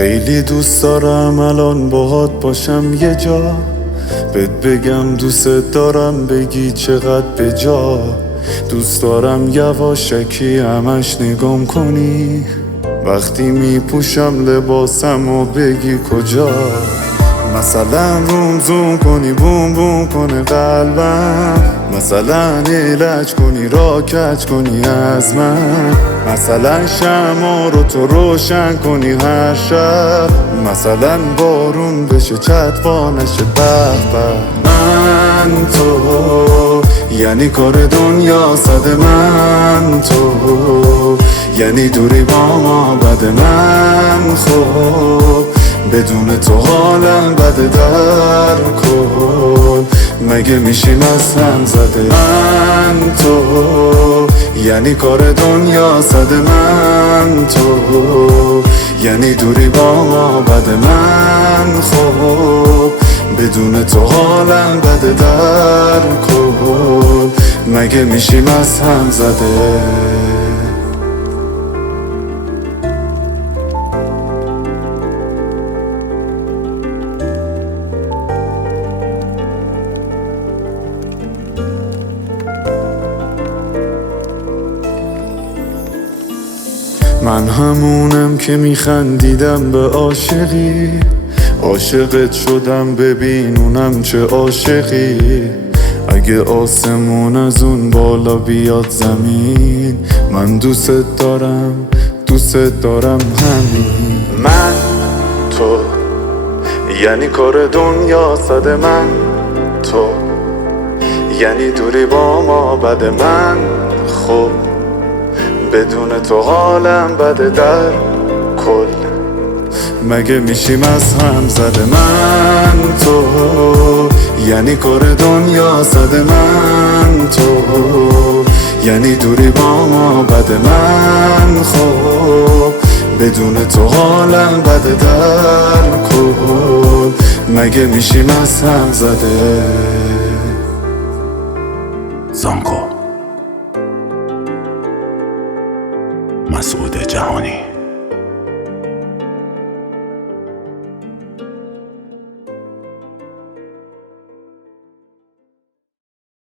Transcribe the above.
خیلی دوست دارم الان باهات باشم یه جا، بهت بگم دوست دارم بگی چقدر به جا. دوست دارم یواشکی همش نگام کنی وقتی میپوشم لباسم و بگی کجا. مثلا روم زوم کنی بوم بوم کنه قلبم، مثلا علاج کنی را کج کنی از من، مثلا شمع رو تو روشن کنی هر شب، مثلا بارون بشه چتوا نشه به به. من تو یعنی کار دنیا صد من تو، یعنی دوری با ما بد من خوب، بدون تو حالم بده در کن، مگه میشیم از هم زده. من تو یعنی کار دنیا صد من تو، یعنی دوری با ما بد من خوب، بدون تو حالم بده در کن، مگه میشیم از هم زده. من همونم که میخندیدم به عاشقی، عاشقت شدم ببین اونم چه عاشقی. اگه آسمون از اون بالا بیاد زمین، من دوست دارم همین. من تو یعنی کار دنیا صد من تو، یعنی دوری با ما بد من خوب، بدون تو حالم بده در کل، مگه میشیم از هم زده. من تو یعنی کار دنیا صد من تو، یعنی دوری با ما بد من خوب، بدون تو حالم بده در کل، مگه میشیم از هم زده. زانکو مسعود جهانی.